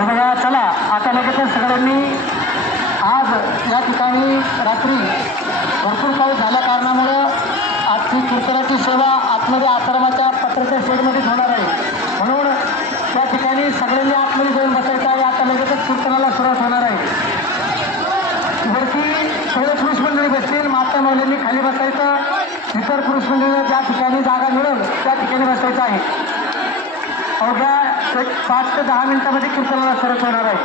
चला आता त्यानंतर सगळ्यांनी आज या ठिकाणी रात्री भरपूर पाऊस झाल्या कारणामुळं आजची कीर्तनाची सेवा आतमध्ये आश्रमाच्या पत्राच्या शेडमध्येच होणार आहे. म्हणून त्या ठिकाणी सगळ्यांनी आतमध्ये जाऊन बसायचं आहे. आता लगेचच कीर्तनाला सुरुवात होणार आहे. वरती सगळे पुरुष मंडळी बसतील. माता महिलांनी खाली बसायचं. इतर पुरुष मंडळीला ज्या ठिकाणी जागा मिळेल त्या ठिकाणी बसायचं आहे. अवघ्या पाच ते दहा मिनिटामध्ये कीर्तनाला सुरुवात होणार आहे.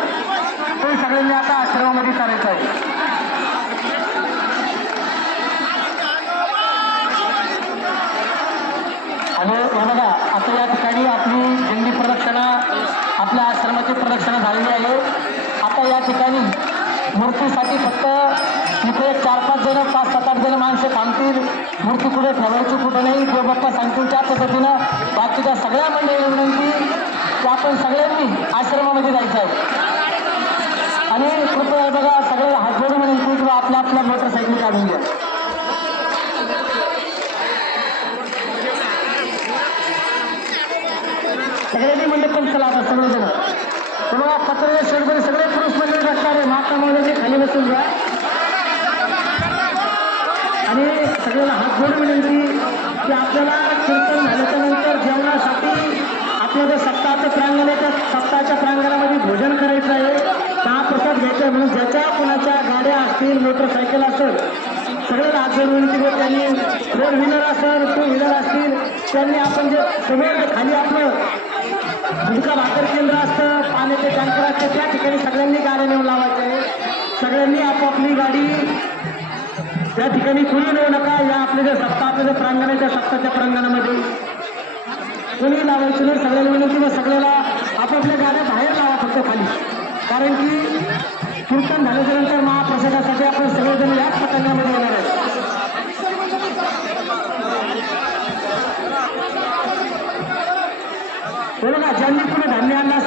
ते सगळ्यांनी आता आश्रमामध्ये चालायचं आहे. आणि हे बघा आता या ठिकाणी आपली दिंडी प्रदक्षिणा आपल्या आश्रमाची प्रदक्षिणा झालेली आहे. आता या ठिकाणी मूर्तीसाठी फक्त तिथे चार पाच जण पाच सात आठ जण माणसं थांबतील. मूर्ती कुठे ठेवायची कुठं नाही. किंवा बाप्पा सांगतील त्या पद्धतीनं बाकीच्या सगळ्या मंडळी विनंती की आपण सगळ्यांनी आश्रमामध्ये जायचं आहे आणि कृपया बघा सगळे हातबोडीमध्ये जोडून किंवा आपल्या आपल्या मोटरसायकल काढून घ्या. सगळ्यांनी म्हणजे पण चला आता सगळेजण. बघा पत्र शेडमध्ये सगळे पुरुष मंडळी बसणार आहे. माता महिन्याचे खाली बसून घ्या. आणि सगळ्यांना हात जोडून विनंती की आपल्याला कीर्तन झाल्याच्यानंतर जेवणासाठी आपल्या जे सप्ताहाचं प्रांगण आहे त्या सप्ताहाच्या प्रांगणामध्ये भोजन करायचं आहे चहा प्रसाद घ्यायचा आहे म्हणून ज्याच्या कोणाच्या गाड्या असतील मोटरसायकल असेल सगळ्यांना हात जोडून विनंती त्यांनी फोर व्हीलर असेल टू व्हीलर असतील त्यांनी आपण जे समोर खाली आपलं दुधका भाकर केंद्र असतं पाण्याचे टँकर असतं त्या ठिकाणी सगळ्यांनी गाड्या नेऊन लावायचं. आहे सगळ्यांनी आपापली गाडी त्या ठिकाणी कुणी नेऊ नका या आपल्या जे सप्ताह आपलं जे प्रांगण आहे त्या सत्ताच्या प्रांगणामध्ये. कुणी लावायचं नाही सगळ्याला विनंती मग सगळ्याला आपापल्या गाड्या बाहेर लावा फक्त खाली. कारण की कीर्तन झाल्याच्यानंतर महाप्रसादासाठी आपण सगळेजण याच पतंगामध्ये येणार आहे बोला ना ज्यांनी पुढे धान्य आणलं